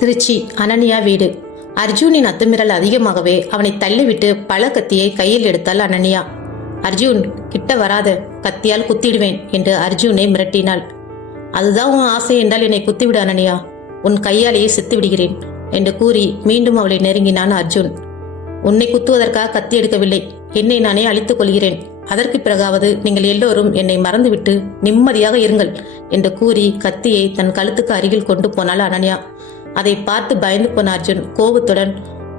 திருச்சி அனன்யா வீடு. அர்ஜுனின் அத்துமீறல் அதிகமாகவே அவனை தள்ளிவிட்டு பல கத்தியை கையில் எடுத்தாள் அனன்யா. அர்ஜுன் கிட்ட வராத. கத்தியால் குத்திடுவேன் என்று அர்ஜுனை மிரட்டினாள். அதுதான் உன் ஆசை என்றால் என்னை குத்திவிடு அனன்யா. உன் கையாலேயே செத்து விடுகிறேன் என்று கூறி மீண்டும் அவளை நெருங்கினான் அர்ஜுன். உன்னை குத்துவதற்காக கத்தி எடுக்கவில்லை. என்னை நானே அழித்துக் கொள்கிறேன். அதற்கு பிறகாவது நீங்கள் எல்லோரும் என்னை மறந்துவிட்டு நிம்மதியாக இருங்கள் என்று கூறி கத்தியை தன் கழுத்துக்கு அருகில் கொண்டு போனாள் அனன்யா. அதை பார்த்து பயந்து போன அர்ஜுன் கோபத்துடன்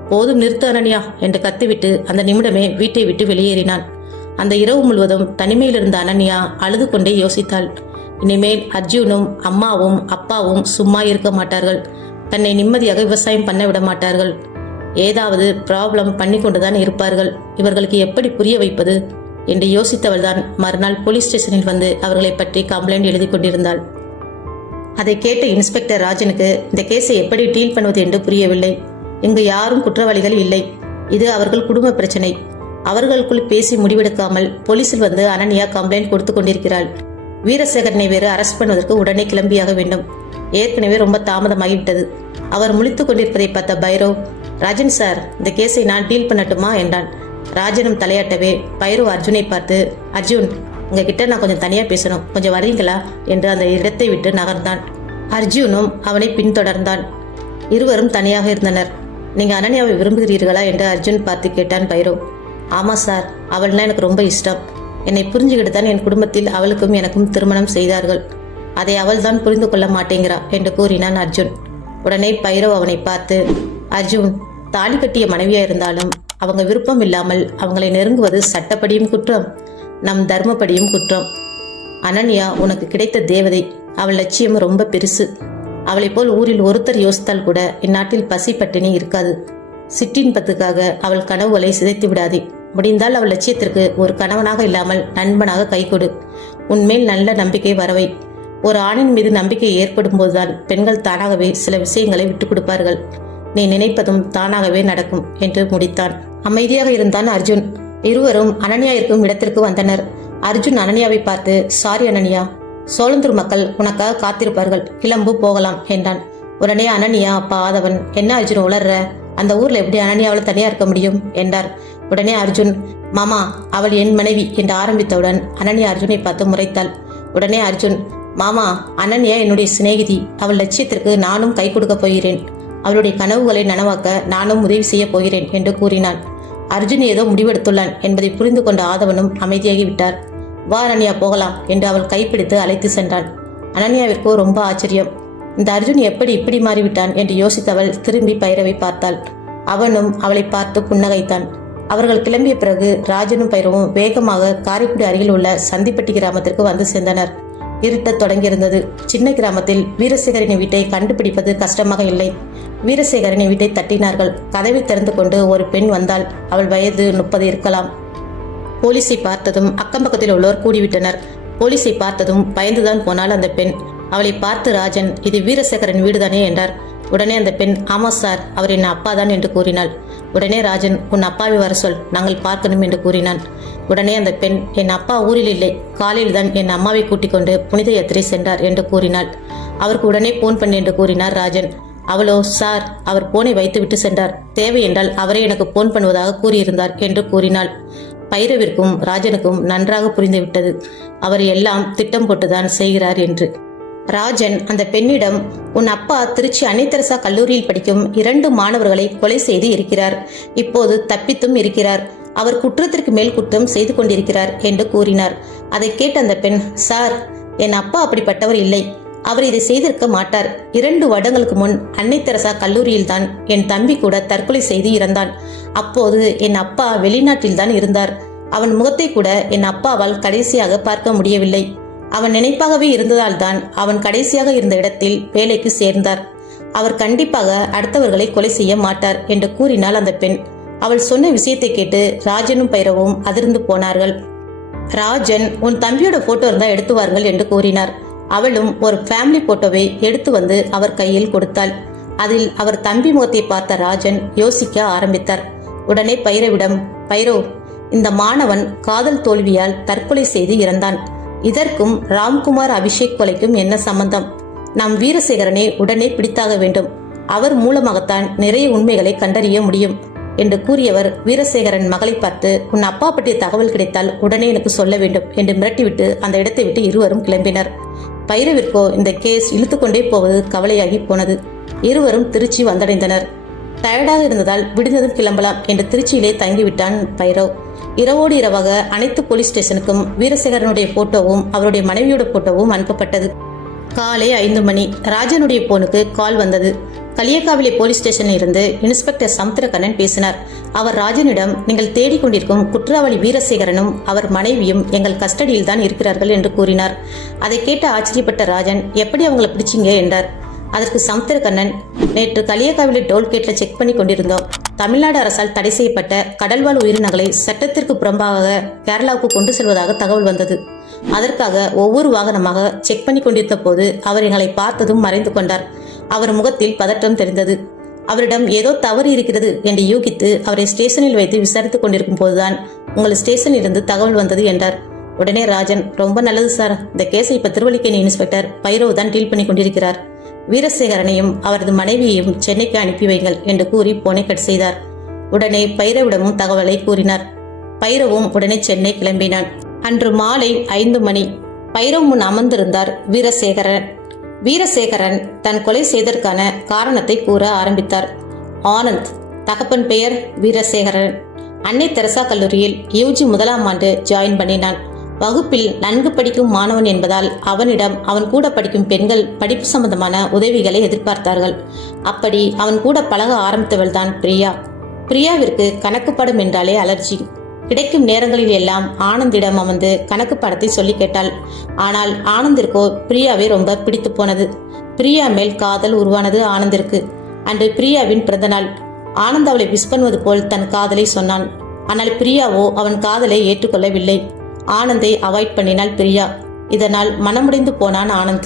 போதும் நிறுத்து அனன்யா என்று கத்திவிட்டு அந்த நிமிடமே வீட்டை விட்டு வெளியேறினான். அந்த இரவு முழுவதும் தனிமையில் இருந்த அனன்யா அழுது கொண்டே யோசித்தாள். இனிமேல் அர்ஜுனும் அம்மாவும் அப்பாவும் சும்மா இருக்க மாட்டார்கள். தன்னை நிம்மதியாக விவசாயம் பண்ண விட மாட்டார்கள். ஏதாவது ப்ராப்ளம் பண்ணி கொண்டுதான் இருப்பார்கள். இவர்களுக்கு எப்படி புரிய வைப்பது? என்று யோசித்தவள்தான் மறுநாள் போலீஸ் ஸ்டேஷனில் வந்து அவர்களை பற்றி கம்ப்ளைண்ட் எழுதி கொண்டிருந்தாள். அதை கேட்ட இன்ஸ்பெக்டர் ராஜனுக்கு இந்த கேஸை எப்படி டீல் பண்ணுவது என்று புரியவில்லை. இங்கு யாரும் குற்றவாளிகள் இல்லை. இது அவர்கள் குடும்ப பிரச்சனை. அவர்களுக்குள் பேசி முடிவெடுக்காமல் போலீசில் வந்து அனன்யா கம்ப்ளைண்ட் கொடுத்து கொண்டிருக்கிறாள். வீரசேகரனை வேறு அரெஸ்ட் பண்ணுவதற்கு உடனே கிளம்பியாக வேண்டும். ஏற்கனவே ரொம்ப தாமதமாகிவிட்டது. அவர் முழித்துக் கொண்டிருப்பதை பார்த்த பைரவ் ராஜன் சார் இந்த கேஸை நான் டீல் பண்ணட்டுமா? என்றான். ராஜனும் தலையாட்டவே பைரவ் அர்ஜுனை பார்த்து அர்ஜுன் உங்ககிட்ட நான் கொஞ்சம் தனியாக பேசணும். கொஞ்சம் வரீங்களா? என்று அந்த இடத்தை விட்டு நகர்ந்தான். அர்ஜுனும் அவனை பின்தொடர்ந்தான். இருவரும் தனியாக இருந்தனர். நீங்கள் அனன்யாவை விரும்புகிறீர்களா? என்று அர்ஜுன் பார்த்து கேட்டான் பைரவ் ஆமாம் சார் அவள்னா எனக்கு ரொம்ப இஷ்டம். என்னை புரிஞ்சுக்கிட்டு தான் என் குடும்பத்தில் அவளுக்கும் எனக்கும் திருமணம் செய்தார்கள். அதை அவள் தான் புரிந்து கொள்ள மாட்டேங்கிறா என்று கூறினான் அர்ஜுன். உடனே பைரவ் அவனை பார்த்து அர்ஜுன் தாலி கட்டிய மனைவியா இருந்தாலும் அவங்க விருப்பம் இல்லாமல் அவங்களை நெருங்குவது சட்டப்படியும் குற்றம். நம் தர்மப்படியும் குற்றம். அனன்யா உனக்கு கிடைத்த தேவதை. அவள் லட்சியம் ரொம்ப பெருசு. அவளைப் போல் ஊரில் ஒருத்தர் யோசித்தால் கூட இந்நாட்டில் பசி பட்டினி இருக்காது. சிற்றின்பத்துக்காக அவள் கனவுகளை சிதைத்து விடாதே. முடிந்தால் அவள் லட்சியத்திற்கு ஒரு கணவனாக இல்லாமல் நண்பனாக கை கொடு. உன்மேல் நல்ல நம்பிக்கை வரவை. ஒரு ஆணின் மீது நம்பிக்கை ஏற்படும் போதுதான் பெண்கள் தானாகவே சில விஷயங்களை விட்டுக் கொடுப்பார்கள். நீ நினைப்பதும் தானாகவே நடக்கும் என்று முடித்தான். அமைதியாக இருந்தான் அர்ஜுன். இருவரும் அனன்யா இருக்கும் இடத்திற்கு வந்தனர். அர்ஜுன் அனன்யாவை பார்த்து சாரி அனன்யா சோழந்தூர் மக்கள் உனக்காக காத்திருப்பார்கள் கிளம்பு போகலாம் என்றான். உடனே அனன்யா அப்பா ஆதவன் என்ன அர்ஜுன் உளர்ற? அந்த ஊர்ல எப்படி அனன்யாவில் தனியா இருக்க முடியும்? என்றார். உடனே அர்ஜுன் மாமா அவள் என் மனைவி என்று ஆரம்பித்தவுடன் அனன்யா அர்ஜுனை பார்த்து முறைத்தாள். உடனே அர்ஜுன் மாமா அனன்யா என்னுடைய சிநேகிதி. அவள் லட்சியத்திற்கு நானும் கை கொடுக்க போகிறேன். அவளுடைய கனவுகளை நனவாக்க நானும் உதவி செய்ய போகிறேன் என்று கூறினான். அர்ஜுன் ஏதோ முடிவெடுத்துள்ளான் என்பதை புரிந்து கொண்ட ஆதவனும் அமைதியாகி விட்டார் வா அனன்யா போகலாம் என்று அவள் கைப்பிடித்து அழைத்து சென்றான். அனன்யாவிற்கோ ரொம்ப ஆச்சரியம். இந்த அர்ஜுன் எப்படி இப்படி மாறிவிட்டான்? என்று யோசித்தவள் திரும்பி பைரவை பார்த்தாள். அவனும் அவளை பார்த்து புன்னகைத்தான். அவர்கள் கிளம்பிய பிறகு ராஜனும் பைரவும் வேகமாக காரைக்குடி அருகில் உள்ள சந்திப்பட்டி கிராமத்திற்கு வந்து சேர்ந்தனர். இருட்டத் தொடங்கியிருந்தது. சின்ன கிராமத்தில் வீரசேகரின் வீட்டை கண்டுபிடிப்பது கஷ்டமாக இல்லை. வீரசேகரின் வீட்டை தட்டினார்கள். கதவை திறந்து கொண்டு ஒரு பெண் வந்தாள் அவள் வயது முப்பது இருக்கலாம். போலீஸை பார்த்ததும் அக்கம் பக்கத்தில் உள்ளோர் கூடிவிட்டனர். போலீஸை பார்த்ததும் பயந்துதான் போனாள் அந்த பெண். அவளை பார்த்து ராஜன் இது வீரசேகரன் வீடுதானே என்றார். உடனே அந்த பெண் ஆமா சார் அவர் என் அப்பா தான் என்று கூறினாள். உடனே ராஜன் உன் அப்பாவை வர சொல் நாங்கள் பார்க்கணும் என்று கூறினான். உடனே அந்த பெண் என் அப்பா ஊரில் இல்லை காலையில் தான் என் அம்மாவை கூட்டிக் கொண்டு புனித யாத்திரை சென்றார் என்று கூறினாள். அவருக்கு உடனே போன் பண்ணு என்று கூறினார் ராஜன். அவளோ சார் அவர் போனை வைத்துவிட்டு சென்றார். தேவை என்றால் அவரே எனக்கு போன் பண்ணுவதாக கூறியிருந்தார் என்று கூறினாள். பைரவிற்கும் ராஜனுக்கும் நன்றாக புரிந்துவிட்டது அவர் எல்லாம் திட்டம் போட்டுதான் செய்கிறார் என்று. ராஜன் அந்த பெண்ணிடம் உன் அப்பா திருச்சி அன்னைத்தரசா கல்லூரியில் படிக்கும் இரண்டு மாணவர்களை கொலை செய்து இருக்கிறார். இப்போது தப்பித்தும் இருக்கிறார். அவர் குற்றத்திற்கு மேல் குற்றம் செய்து கொண்டிருக்கிறார் என்று கூறினார். அதை கேட்ட அந்த பெண் சார் என் அப்பா அப்படிப்பட்டவர் இல்லை. அவர் இதை செய்திருக்க மாட்டார். இரண்டு வருடங்களுக்கு முன் அன்னை தெரசா கல்லூரியில்தான் என் தம்பி கூட தற்கொலை செய்து இறந்தான். அப்போது என் அப்பா வெளிநாட்டில்தான் இருந்தார். அவன் முகத்தை கூட என் அப்பாவால் கடைசியாக பார்க்க முடியவில்லை. அவன் நினைப்பாகவே இருந்ததால் தான் அவன் கடைசியாக இருந்த இடத்தில் வேலைக்கு சேர்ந்தார். அவர் கண்டிப்பாக அடுத்தவர்களை கொலை செய்ய மாட்டார் என்று கூறினாள் அந்த பெண். அவள் சொன்ன விஷயத்தை கேட்டு ராஜனும் பைரவும் அதிர்ந்து போனார்கள். ராஜன் உன் தம்பியோட போட்டோ இருந்தா எடுத்து வாருங்கள் என்று கூறினார். அவளும் ஒரு ஃபேமிலி போட்டோவை எடுத்து வந்து அவர் கையில் கொடுத்தாள். அதில் அவர் தம்பி முகத்தை பார்த்த ராஜன் யோசிக்க ஆரம்பித்தார். உடனே பைரவிடம் பைரோ இந்த மாணவன் காதல் தோல்வியால் தற்கொலை செய்து இறந்தான். இதற்கும் ராம்குமார் அபிஷேக் கொலைக்கும் என்ன சம்பந்தம்? நாம் வீரசேகரனை உடனே பிடித்தாக வேண்டும். அவர் மூலமாகத்தான் நிறைய உண்மைகளை கண்டறிய முடியும் என்று கூறியவர் வீரசேகரன் மகளை பார்த்து உன் அப்பா பற்றிய தகவல் கிடைத்தால் உடனே எனக்கு சொல்ல வேண்டும் என்று மிரட்டிவிட்டு அந்த இடத்தை விட்டு இருவரும் கிளம்பினர். பைரவிற்கோ இந்த கேஸ் இழுத்துக்கொண்டே போவது கவலையாகி போனது. இருவரும் திருச்சி வந்தடைந்தனர். டயர்டாக இருந்ததால் விடுந்ததும் கிளம்பலாம் என்று திருச்சியிலே தங்கிவிட்டான் பைரவ். இரவோடு இரவாக அனைத்து போலீஸ் ஸ்டேஷனுக்கும் வீரசேகரனுடைய போட்டோவும் அவருடைய மனைவியோட போட்டோவும் அனுப்பப்பட்டது. காலை ஐந்து மணி. ராஜனுடைய போனுக்கு கால் வந்தது. களியக்காவிலே போலீஸ் ஸ்டேஷனில் இருந்து இன்ஸ்பெக்டர் சமுத்திரகண்ணன் பேசினார். அவர் ராஜனிடம் நீங்கள் தேடிக்கொண்டிருக்கும் குற்றவாளி வீரசேகரனும் அவர் மனைவியும் எங்கள் கஸ்டடியில் தான் இருக்கிறார்கள் என்று கூறினார். அதை கேட்டு ஆச்சரியப்பட்ட ராஜன் எப்படி அவங்களை பிடிச்சிங்க? என்றார். அதற்கு சமுத்திரகண்ணன் நேற்று களியக்காவிலே டோல்கேட்ல செக் பண்ணி கொண்டிருந்தோம். தமிழ்நாடு அரசால் தடை செய்யப்பட்ட கடல்வாழ் உயிரினங்களை சட்டத்திற்கு புறம்பாக கேரளாவுக்கு கொண்டு செல்வதாக தகவல் வந்தது. அதற்காக ஒவ்வொரு வாகனமாக செக் பண்ணி கொண்டிருந்த போது அவர் எங்களை பார்த்ததும் மறைந்து கொண்டார். அவர் முகத்தில் பதற்றம் தெரிந்தது. அவரிடம் ஏதோ தவறு இருக்கிறது என்று யூகித்து அவரை ஸ்டேஷனில் வைத்து விசாரித்துக் கொண்டிருக்கும் போதுதான் உங்கள் ஸ்டேஷனில் இருந்து தகவல் வந்தது என்றார். உடனே ராஜன் ரொம்ப நல்லது சார். இந்த கேஸை இப்ப திருவள்ளிக்கேணி இன்ஸ்பெக்டர் பைரவ் தான் டீல் பண்ணி கொண்டிருக்கிறார். வீரசேகரனையும் அவரது மனைவியையும் சென்னைக்கு அனுப்பி வைங்கள் என்று கூறி போனை கட் செய்தார். உடனே பைரவிடமும் தகவலை கூறினார். பைரவும் உடனே சென்னை கிளம்பினான். அன்று மாலை ஐந்து மணி பைரவ் முன் அமர்ந்திருந்தார் வீரசேகரன். வீரசேகரன் தன் கொலை செய்தற்கான காரணத்தை கூற ஆரம்பித்தார். ஆனந்த் தகப்பன் பெயர் வீரசேகரன். அன்னை தெரசா கல்லூரியில் யூஜி முதலாம் ஆண்டு ஜாயின் பண்ணினான். வகுப்பில் நன்கு படிக்கும் மாணவன் என்பதால் அவனிடம் அவன் கூட படிக்கும் பெண்கள் படிப்பு சம்பந்தமான உதவிகளை எதிர்பார்த்தார்கள். அப்படி அவன் கூட பழக ஆரம்பித்தவள்தான் பிரியா. பிரியாவிற்கு கணக்கு பாடம் என்றாலே அலர்ஜி. கிடைக்கும் நேரங்களில் எல்லாம் ஆனந்திடம் அமர்ந்து கணக்கு பாடத்தை சொல்லி கேட்டாள். ஆனால் ஆனந்திற்கோ பிரியாவை ரொம்ப பிடித்து போனது. பிரியா மேல் காதல் உருவானது ஆனந்திற்கு. அன்று பிரியாவின் பிறந்தநாள் ஆனந்த் அவளை விஷ் பண்ணுவது போல் தன் காதலை சொன்னான். ஆனால் பிரியாவோ அவன் காதலை ஏற்றுக்கொள்ளவில்லை. ஆனந்தை அவாய்ட் பண்ணினாள் பிரியா. இதனால் மனமுடைந்து போனான் ஆனந்த்.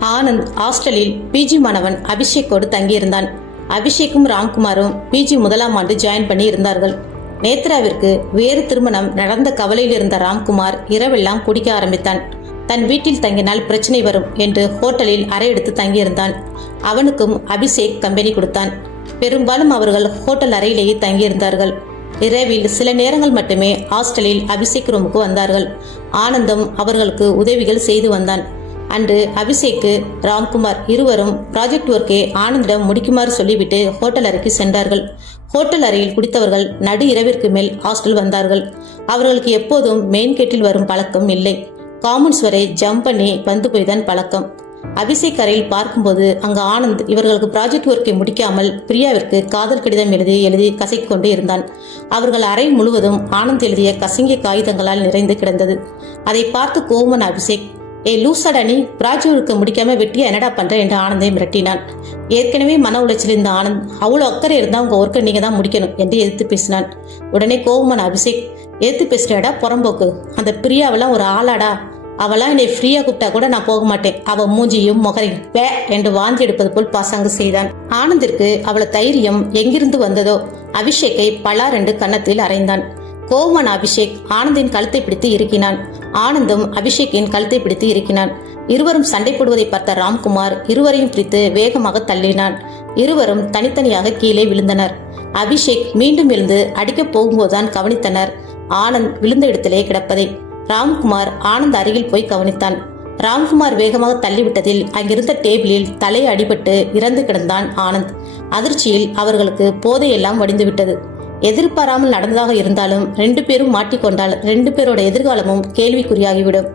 ஆனந்த் ஹாஸ்டலில் பிஜி மாணவன் அபிஷேக்கோடு தங்கியிருந்தான். அபிஷேக்கும் ராம்குமாரும் பிஜி முதலாம் ஆண்டு ஜாயின் பண்ணி இருந்தார்கள். நேத்ராவிற்கு வேறு திருமணம் நடந்த கவலையில் இருந்த ராம்குமார் இரவெல்லாம் குடிக்க ஆரம்பித்தான். தன் வீட்டில் தங்கினால் பிரச்சனை வரும் என்று ஹோட்டலில் அறை எடுத்து தங்கியிருந்தான். அவனுக்கும் அபிஷேக் கம்பெனி கொடுத்தான். பெரும்பாலும் அவர்கள் ஹோட்டல் அறையிலேயே தங்கியிருந்தார்கள். இரவில் சில நேரங்கள் மட்டுமே ஹாஸ்டலில் அபிஷேக் ரூமுக்கு வந்தார்கள். ஆனந்தம் அவர்களுக்கு உதவிகள் செய்து வந்தான். அன்று அபிஷேக்கு ராம்குமார் இருவரும் ப்ராஜெக்ட் ஒர்க்கை ஆனந்திடம் முடிக்குமாறு சொல்லிவிட்டு ஹோட்டல் அறைக்கு சென்றார்கள். ஹோட்டல் அறையில் குடித்தவர்கள் நடு இரவிற்கு மேல் ஹாஸ்டல் வந்தார்கள். அவர்களுக்கு எப்போதும் மெயின் கேட்டில் வரும் பழக்கம் இல்லை. காமன்ஸ் வரை ஜம்ப் பண்ணி வந்து போய்தான் பழக்கம். அபிஷேக் அறையில் பார்க்கும்போது அங்கு ஆனந்த் இவர்களுக்கு ப்ராஜெக்ட் ஒர்க்கை முடிக்காமல் பிரியாவிற்கு காதல் கடிதம் எழுதி எழுதி கசக்கிக் கொண்டு இருந்தான். அவர்கள் அறை முழுவதும் ஆனந்த் எழுதிய கசங்கிய காகிதங்களால் நிறைந்து கிடந்தது. அதை பார்த்து கோவமன் அபிஷேக் ஏ லூசாடா நீ? ப்ராஜெக்ட் ஒர்க்கை முடிக்காம வெட்டியா என்னடா பண்ற? என்று ஆனந்தை மிரட்டினான். ஏற்கனவே மன உளைச்சல் இருந்த ஆனந்த் அவ்வளோ அக்கறை இருந்தா உங்க ஒர்க்கை நீங்க தான் முடிக்கணும் என்று எதிர்த்து பேசினான். உடனே கோமன் அபிஷேக் எதிர்த்து பேசுறடா புறம்போக்கு. அந்த பிரியாவெல்லாம் ஒரு ஆளாடா. அவளா என்னை ஃப்ரீயா கூப்பிட்டா கூட நான் போக மாட்டேன். அவ மூஞ்சியும் முகரையும் வே என்று வாந்தி எடுப்பது போல் பாசாங்கு செய்தான். ஆனந்திற்கு அவள தைரியம் எங்கிருந்து வந்ததோ அபிஷேக்கை பலார் ரெண்டு கன்னத்தில் அறைந்தான். கோவன் அபிஷேக் ஆனந்தின் கழுத்தை பிடித்து இருக்கினான் ஆனந்தும் அபிஷேக்கின் கழுத்தை பிடித்து இருக்கினான் இருவரும் சண்டை போடுவதை பார்த்த ராம்குமார் இருவரையும் பிடித்து வேகமாக தள்ளினான். இருவரும் தனித்தனியாக கீழே விழுந்தனர். அபிஷேக் மீண்டும் எழுந்து அடிக்கப் போகும்போதுதான் கவனித்தனர். ஆனந்த் விழுந்த இடத்திலே கிடப்பதை ராம்குமார் ஆனந்த் அருகில் போய் கவனித்தான். ராம்குமார் வேகமாக தள்ளிவிட்டதில் அங்கிருந்த டேபிளில் தலை அடிபட்டு இறந்து கிடந்தான் ஆனந்த். அதிர்ச்சியில் அவர்களுக்கு போதையெல்லாம் வடிந்துவிட்டது. எதிர்பாராமல் நடந்ததாக இருந்தாலும் ரெண்டு பேரும் மாட்டிக்கொண்டால் ரெண்டு பேரோட எதிர்காலமும் கேள்விக்குறியாகிவிடும்.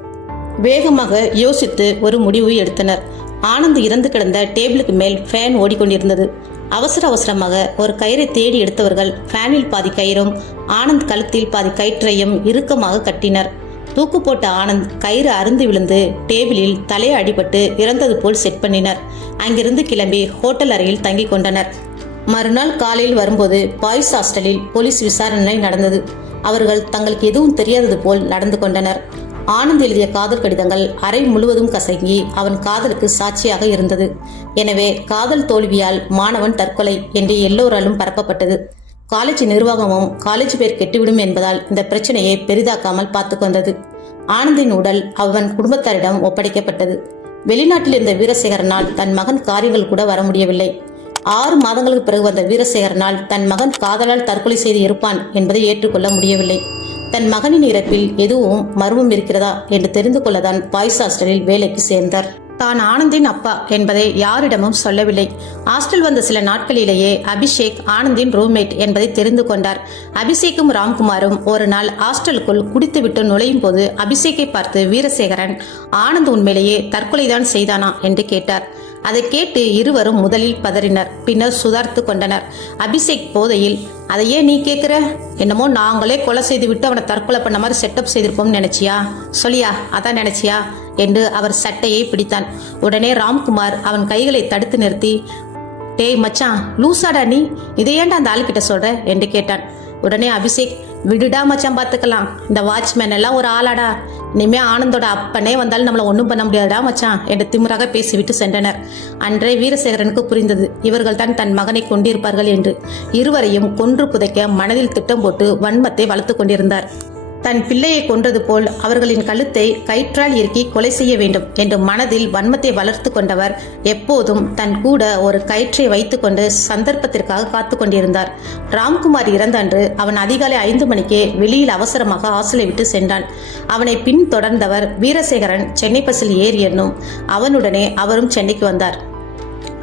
வேகமாக யோசித்து ஒரு முடிவு எடுத்தனர். ஆனந்த் இறந்து கிடந்த டேபிளுக்கு மேல் ஃபேன் ஓடிக்கொண்டிருந்தது. அவசர அவசரமாக ஒரு கயிறை தேடி எடுத்தவர்கள் ஃபேனில் பாதி கயிறும் ஆனந்த் கழுத்தில் பாதி கயிற்றையும் இறுக்கமாக கட்டினர். தூக்கு போட்ட ஆனந்த் கயிறு அருந்து விழுந்து டேபிளில் தலையை அடிபட்டு இறந்தது போல் செட் பண்ணினர். அங்கிருந்து கிளம்பி ஹோட்டல் அறையில் தங்கிக் கொண்டனர். மறுநாள் காலையில் வரும்போது பாய்ஸ் ஹாஸ்டலில் போலீஸ் விசாரணை நடந்தது. அவர்கள் தங்களுக்கு எதுவும் தெரியாதது போல் நடந்து கொண்டனர். ஆனந்த் எழுதிய காதல் கடிதங்கள் அறை முழுவதும் கசங்கி அவன் காதலுக்கு சாட்சியாக இருந்தது. எனவே காதல் தோல்வியால் மாணவன் தற்கொலை என்று எல்லோராலும் பரப்பப்பட்டது. காலேஜ் நிர்வாகமும் காலேஜ் பேர் கெட்டுவிடும் என்பதால் இந்த பிரச்சனையை பெரிதாக்காமல் பார்த்து கொண்டது. ஆனந்தின் உடல் அவன் குடும்பத்தாரிடம் ஒப்படைக்கப்பட்டது. வெளிநாட்டில் இருந்த வீரசேகரனால் தன் மகன் காரியங்கள் கூட வர முடியவில்லை. ஆறு மாதங்களுக்கு பிறகு வந்த வீரசேகரனால் தன் மகன் காதலால் தற்கொலை செய்து இருப்பான் என்பதை ஏற்றுக்கொள்ள முடியவில்லை. தன் மகனின் இறப்பில் எதுவும் மர்மம் இருக்கிறதா என்று தெரிந்து கொள்ளதான் பாய்ஸ் ஹாஸ்டலில் வேலைக்கு சேர்ந்தார். தான் ஆனந்தின் அப்பா என்பதை யாரிடமும் சொல்லவில்லை. ஹாஸ்டல் வந்த சில நாட்களிலேயே அபிஷேக் ஆனந்தின் ரூம்மேட் என்பதை தெரிந்து கொண்டார். அபிஷேக்கும் ராம்குமாரும் ஒரு நாள் ஹாஸ்டலுக்குள் குடித்துவிட்டு நுழையும் போது அபிஷேக்கை பார்த்து வீரசேகரன் ஆனந்த் உண்மையிலேயே தற்கொலைதான் செய்தானா? என்று கேட்டார். அதை கேட்டு இருவரும் முதலில் பதறினர். பின்னர் சுதார்த்து கொண்டனர். அபிஷேக் போதையில் அதையே நீ கேட்குற? என்னமோ நாங்களே கொலை செய்து விட்டு அவனை தற்கொலை பண்ண மாதிரி செட்டப் செய்திருப்போம்னு நினைச்சியா? சொல்லியா? அதான் நினைச்சியா? என்று அவர் சட்டையை பிடித்தான். உடனே ராம்குமார் அவன் கைகளை தடுத்து நிறுத்தி டேய் மச்சான் லூசாடா நீ? இதை ஏன்டா அந்த ஆள்கிட்ட சொல்ற? என்று கேட்டான். உடனே அபிஷேக் விடுடா மச்சான் பார்த்துக்கலாம் இந்த வாட்ச்மேன் எல்லாம் ஒரு ஆளாடா. இனிமே ஆனந்தோட அப்பனே வந்தாலும் நம்மளை ஒன்றும் பண்ண முடியாதுடா மச்சான் என்று திமுறாக பேசிவிட்டு சென்றனர். அன்றே வீரசேகரனுக்கு புரிந்தது இவர்கள் தான் தன் மகனை கொண்டிருப்பார்கள் என்று. இருவரையும் கொன்று புதைக்க மனதில் திட்டம் போட்டு வன்மத்தை வளர்த்து கொண்டிருந்தார். தன் பிள்ளையை கொன்றது போல் அவர்களின் கழுத்தை கயிற்றால் இறுக்கி கொலை செய்ய வேண்டும் என்று மனதில் வன்மத்தை வளர்த்து கொண்டவர் எப்போதும் தன் கூட ஒரு கயிற்றை வைத்துக்கொண்டு சந்தர்ப்பத்திற்காக காத்து கொண்டிருந்தார். ராம்குமார் இறந்த அன்று அவன் அதிகாலை ஐந்து மணிக்கே வெளியில் அவசரமாக ஹாஸ்டலை விட்டு சென்றான். அவனை பின் தொடர்ந்தவர் வீரசேகரன் சென்னை பஸ்ஸில் ஏறி என்னும் அவனுடனே அவரும் சென்னைக்கு வந்தார்.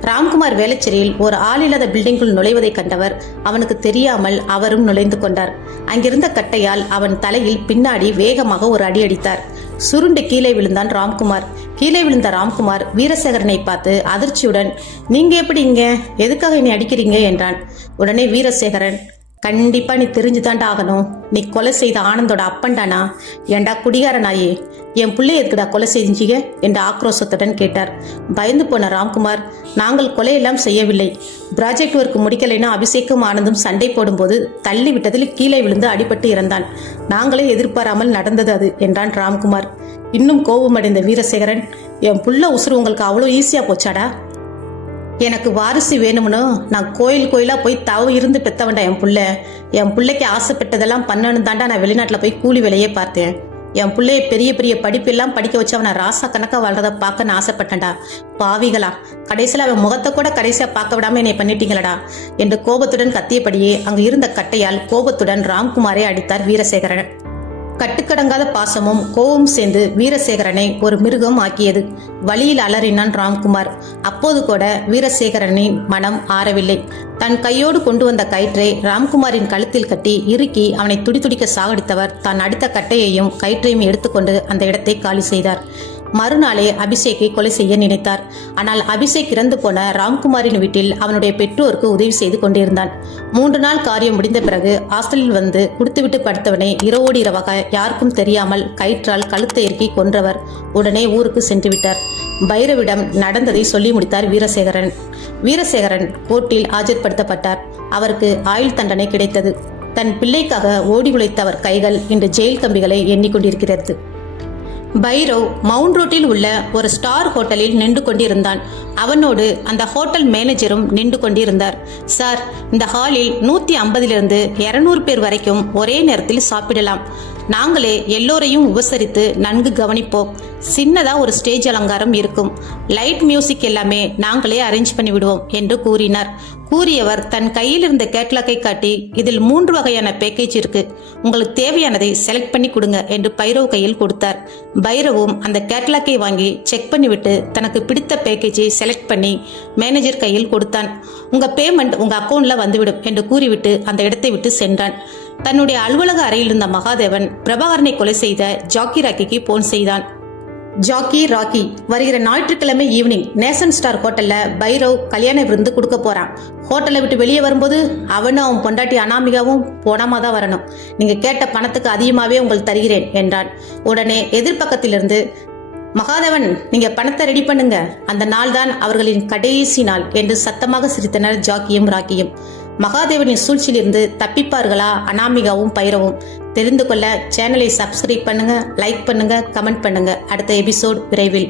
ராம்குமார் வேளச்சேரியில் ஒரு ஆளில்லாத பில்டிங்குள் நுழைவதை கண்டவர். அவனுக்கு தெரியாமல் அவரும் நுழைந்து கொண்டார். அங்கிருந்த கட்டையால் அவன் தலையில் பின்னாடி வேகமாக ஒரு அடி அடித்தார். சுருண்டு கீழே விழுந்தான் ராம்குமார். கீழே விழுந்த ராம்குமார் வீரசேகரனை பார்த்து அதிர்ச்சியுடன் நீங்க எப்படிங்க எதுக்காக என்னை அடிக்கிறீங்க? என்றான். உடனே வீரசேகரன் கண்டிப்பா நீ தெரிஞ்சுதான்டா ஆகணும். நீ கொலை செய்த ஆனந்தோட அப்பன்டானா? ஏண்டா குடிகார நாயே என் பிள்ளை எதுக்குடா கொலை செஞ்சீங்க என்று ஆக்ரோஷத்துடன் கேட்டார். பயந்து போன ராம்குமார் நாங்கள் கொலையெல்லாம் செய்யவில்லை. ப்ராஜெக்ட் ஒர்க் முடிக்கலைன்னா அபிஷேக்கும் ஆனந்தும் சண்டை போடும்போது தள்ளி விட்டதில் கீழே விழுந்து அடிபட்டு இறந்தான். நாங்களே எதிர்பாராமல் நடந்தது அது என்றான் ராம்குமார். இன்னும் கோபமடைந்த வீரசேகரன் என் புள்ள உசுறு உங்களுக்கு அவ்வளோ ஈஸியாக போச்சாடா? எனக்கு வாரிசு வேணும்னு நான் கோயில் கோயிலாக போய் தவ இருந்து பெத்தவன்டா என் புள்ள. என் பிள்ளைக்கு ஆசைப்பட்டதெல்லாம் பண்ணணும் தாண்டா நான் வெளிநாட்டில் போய் கூலி வேலையே பார்த்தேன். என் பிள்ளைய பெரிய பெரிய படிப்பெல்லாம் படிக்க வச்சு அவனை ராசா கணக்காக வாழ்றத பார்க்க நான் ஆசைப்பட்டேன்டா. பாவிகளா கடைசியில் அவன் முகத்தை கூட கடைசியாக பார்க்க விடாம என்னை பண்ணிட்டீங்களடா. என்று கோபத்துடன் கத்தியபடியே அங்கு இருந்த கட்டையால் கோபத்துடன் ராம்குமாரை அடித்தார் வீரசேகரன். கட்டுக்கடங்காத பாசமும் கோபம் சேர்ந்து வீரசேகரனை ஒரு மிருகம் ஆக்கியது. வழியில் அலறினான் ராம்குமார். அப்போது கூட வீரசேகரனின் மனம் ஆறவில்லை. தன் கையோடு கொண்டு வந்த கயிற்றை ராம்குமாரின் கழுத்தில் கட்டி இறுக்கி அவனை துடிதுடிக்க சாகடித்தவர் தான் அடித்த கட்டையையும் கயிற்றையும் எடுத்துக்கொண்டு அந்த இடத்தை காலி செய்தார். மறுநாளே அபிஷேக்கை கொலை செய்ய நினைத்தார். ஆனால் அபிஷேக் இறந்து போன ராம்குமாரின் வீட்டில் அவனுடைய பெற்றோருக்கு உதவி செய்து கொண்டிருந்தான். மூன்று நாள் காரியம் முடிந்த பிறகு ஹாஸ்டலில் வந்து குடுத்துவிட்டு படுத்தவனை இரவோடு இரவாக யாருக்கும் தெரியாமல் கயிற்றால் கழுத்தை இறுக்கி கொன்றவர் உடனே ஊருக்கு சென்று விட்டார். பைரவிடம் நடந்ததை சொல்லி முடித்தார் வீரசேகரன். வீரசேகரன் கோர்ட்டில் ஆஜர்படுத்தப்பட்டார். அவருக்கு ஆயுள் தண்டனை கிடைத்தது. தன் பிள்ளைக்காக ஓடி உழைத்த அவர் கைகள் இன்று ஜெயில் கம்பிகளை எண்ணிக்கொண்டிருக்கிறது. பைரவ் மவுண்ட் ரோட்டில் உள்ள ஒரு ஸ்டார் ஹோட்டலில் நின்று கொண்டிருந்தான். அவனோடு அந்த ஹோட்டல் மேனேஜரும் நின்று கொண்டிருந்தார். சார் இந்த ஹாலில் நூற்றி ஐம்பதிலிருந்து இரநூறு பேர் வரைக்கும் ஒரே நேரத்தில் சாப்பிடலாம். நாங்களே எல்லோரையும் உபசரித்து நன்கு கவனிப்போம். சின்னதாக ஒரு ஸ்டேஜ் அலங்காரம் இருக்கும். லைட் மியூசிக் எல்லாமே நாங்களே அரேஞ்ச் பண்ணி விடுவோம் என்று கூறினார். கூறியவர் தன் கையில் இருந்த கேட்லாக்கை காட்டி இதில் மூன்று வகையான பேக்கேஜ் இருக்கு. உங்களுக்கு தேவையானதை செலக்ட் பண்ணி கொடுங்க என்று பைரவ் கையில் கொடுத்தார். பைரவும் அந்த கேட்லாக்கை வாங்கி செக் பண்ணிவிட்டு தனக்கு பிடித்த பேக்கேஜை செலக்ட் பண்ணி மேனேஜர் கையில் கொடுத்தான். உங்க பேமெண்ட் உங்க அக்கௌண்ட்ல வந்துவிடும் என்று கூறிவிட்டு அந்த இடத்தை விட்டு சென்றான். தன்னுடைய அலுவலக அறையில் இருந்த மகாதேவன் பிரபாகரனை கொலை செய்த ஜாக்கி ராக்கிக்கு போன் செய்தான். ஜாக்கி ராக்கி வருகிற ஞாயிற்றுக்கிழமை ஈவினிங் நேசன் ஸ்டார் ஹோட்டல்ல பைரவ் கல்யாண விருந்து கொடுக்க போறான். ஹோட்டலை விட்டு வெளியே வரும்போது அவனும் அவன் பொண்டாட்டி அனாமிகாவும் போனாமா தான் வரணும். நீங்க கேட்ட பணத்துக்கு அதிகமாகவே உங்களுக்கு தருகிறேன் என்றான். உடனே எதிர்ப்பக்கத்திலிருந்து மகாதேவன் நீங்க பணத்தை ரெடி பண்ணுங்க. அந்த நாள் தான் அவர்களின் கடைசி நாள் என்று சத்தமாக சிரித்தனர் ஜாக்கியும் ராக்கியும். மகாதேவனின் சூழ்ச்சியிலிருந்து தப்பிப்பார்களா? அனாமிகாவும் பைரவும். தெரிந்து கொள்ள சேனலை சப்ஸ்கிரைப் பண்ணுங்க லைக் பண்ணுங்க கமெண்ட் பண்ணுங்க. அடுத்த எபிசோட் விரைவில்.